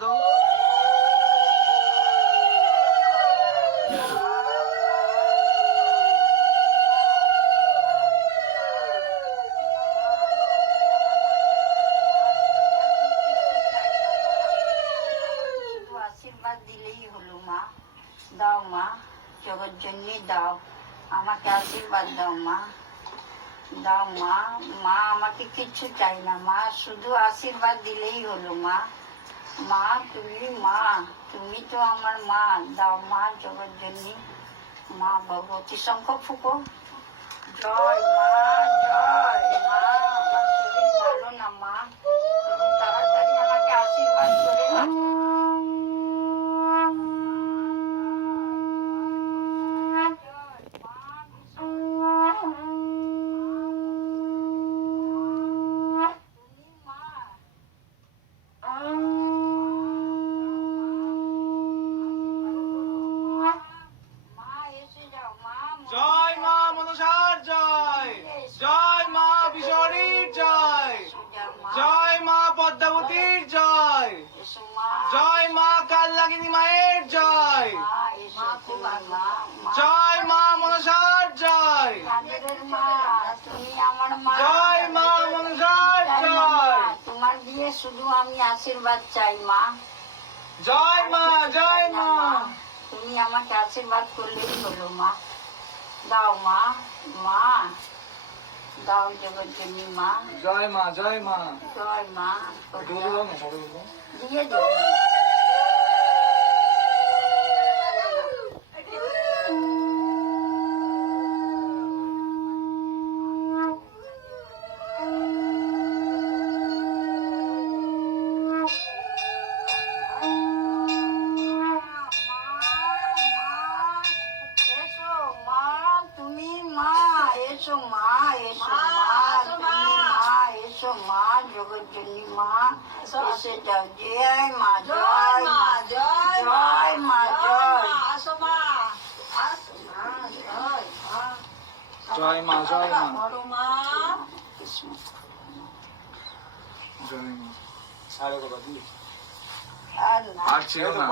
দাও। আশীর্বাদ দিলেই হলো মা। দাও মা, জগৎ জন্যে দাও, আমাকে আশীর্বাদ দাও মা। দাও মা, মা আমাকে কিচ্ছু চাই না মা, শুধু আশীর্বাদ দিলেই হলো মা। মা তুমি মা, তুমি তো আমার মা। দাও মা জগৎ জন্যে মা ভগবতী। শঙ্খ ফুকো। জয় মা, জয় মা। আমার শরীর ভালো না মা, তুমি তাড়াতাড়ি আমাকে আশীর্বাদ করে না। জয় মা মনসার জয়, জয় মা বিশরীর জয়, জয় মা পদ্মাবতীর জয়, জয় মা কালনাগিনী মায়ের জয়, জয় মা মনসার জয়, তুমি আমার মা। জয় মা মনসার জয়। তোমার দিয়ে শুধু আমি আশীর্বাদ চাই মা। জয় মা, জয় মা। তুমি আমাকে আশীর্বাদ করলেই হলো মা। দাও মা, মা দাও জগৎ জননী মা। জয় মা, জয় মা। জয় মা। দিয়ে দাও। এসো মা, এসো মা, তুমি মা, এসো মা জগৎ জননী মা। এসে যাও। জয় মা, জয় মা, জয় মা, জয়। জয় মা, জয় মা। জয় মা। আর না। আর ছিল না।